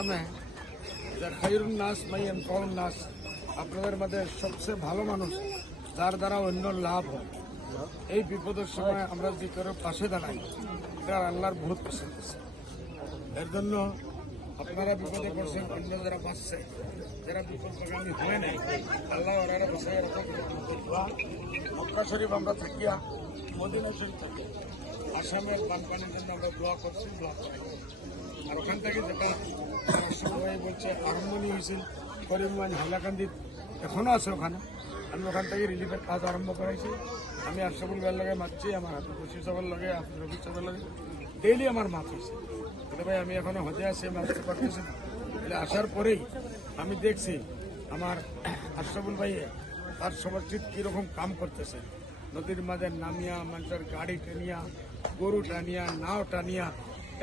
আসামে খায়রুন নাস মাই এনফাউন নাস, আপনাদের মধ্যে সবচেয়ে ভালো মানুষ যার দ্বারা অন্য লাভ হয়। এই বিপদের সময় আমরা যে কারোর পাশে দাঁড়াই, এটা আল্লাহর বহুত পছন্দ আছে। এর জন্য আপনারা বিপদে পড়ছেন, অন্য যারা বাঁচছে, যারা বিপদগামী হয় নাই, আল্লাহ ওরা বসায় রাখা। মক্কা শরীফ আমরা থাকিয়া, মদিনা শরীফ থাকি, আসামের বানপানির জন্য আমরা দোয়া করছি, দোয়া করি। আর ওখান থেকে যেটা সবাই বলছে আরম্ভনি হয়েছিল করিমগঞ্জ হাইলাকান্দির, এখনও আছে ওখানে। আমি ওখান থেকে রিলিফের কাজ আরম্ভ করাইছি। আমি আশরাফুল ভাইয়ের লগে মারছি, আমার হাতে বশির সাহেবের লগে, হাফিজ রফিক সাহেবের লগে ডেইলি আমার মাছ হয়েছে। বলে ভাই আমি এখনো হজে আছি, মাছতে পারতেছি না। বলে আসার পরেই আমি দেখছি আমার আশরাফুল ভাইয়ে তার সমর্থিত কীরকম কাম করতেছে। নদীর মাঝে নামিয়া, মানুষের গাড়ি টানিয়া, গরু টানিয়া, নাও টানিয়া,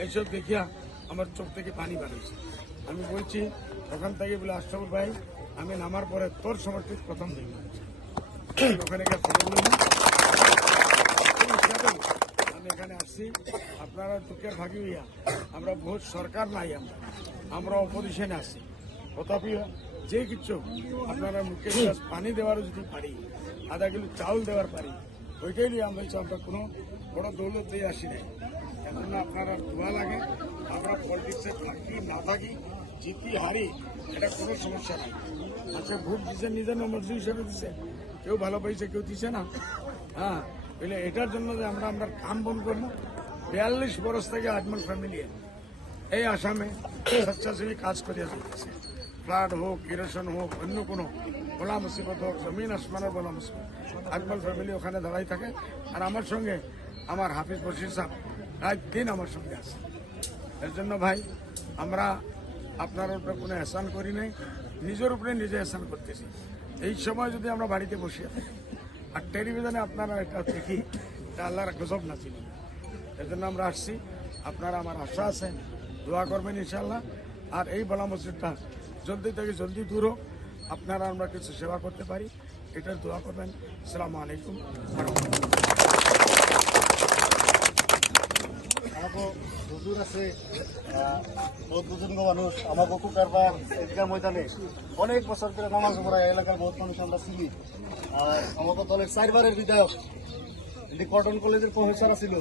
এইসব দেখিয়া আমার চোখ থেকে পানি বাড়িয়েছে। আমি বলছি ওখান থেকে বলে আশরাফুল ভাই আমি নামার পরে তোর সমর্থিত প্রথম দিন ওখানে গিয়ে ফটো বললাম। আমি এখানে আসছি, আপনারা দুঃখের ভাগি হইয়া আমরা বহুত সরকার নাই, আমরা অপোজিশনে আছি। তথাপি যে কিছু আপনারা মুখে পানি দেওয়ার যদি পারি, আধা কিলো চাউল দেওয়ার পারি, ওইটাই নিয়ে আমরা আমরা কোনো বড় দৌলতেই আসি নাই। এখন আপনারা দোয়া লাগে, আমরা পলিটিক্সে থাকি না থাকি, জিতি হারি, এটা কোনো সমস্যা নাই। আচ্ছা ভোট দিচ্ছে নিজের মর্জি হিসেবে দিচ্ছে, কেউ ভালো পাইছে কেউ দিচ্ছে না। হ্যাঁ বলে এটার জন্য যে আমরা কাম বন করবো। 42 বরস থেকে আজমল ফ্যামিলি এই আসামে স্বেচ্ছাসেবী কাজ করিয়া চলতেছে। ফ্লাড হোক, ইরেশন হোক, অন্য কোনো বলা মুসিবত হোক, জমিন আসমানের বলা মুসিবত, আজমল ফ্যামিলি ওখানে দাঁড়াই থাকে। আর আমার সঙ্গে আমার হাফিজ বশির সাহেব রাত দিন আমার সঙ্গে আছে। এর জন্য ভাই আমরা আপনার উপরে কোনো এহসান করি নাই, নিজের উপরে নিজে এহসান করতেছি। এই সময় যদি আমরা বাড়িতে বসিয়ে থাকি আর টেলিভিশনে আপনারা এটা দেখি, এটা আল্লাহর গজব না ছিল। এর জন্য আমরা আসছি, আপনারা আমার আশা আছে দোয়া করবেন ইনশাল্লাহ। আর এই বলা মসজিদটা জলদি থেকে জলদি দূর হোক, আপনারা আমরা কিছু সেবা করতে পারি, এটার দোয়া করবেন। আসসালামু আলাইকুম। আমাকে হুজুর আছে বহুত বুজুর্গ মানুষ, আমার বকু কারবার ঈদগাহ ময়দানে অনেক বছর ধরে নামাজ পড়া, এলাকার বহুত মানুষ আমরা চিনি। আর আমাদের দলের 4বারের বিধায়ক কটন কলেজের প্রফেসর ছিল।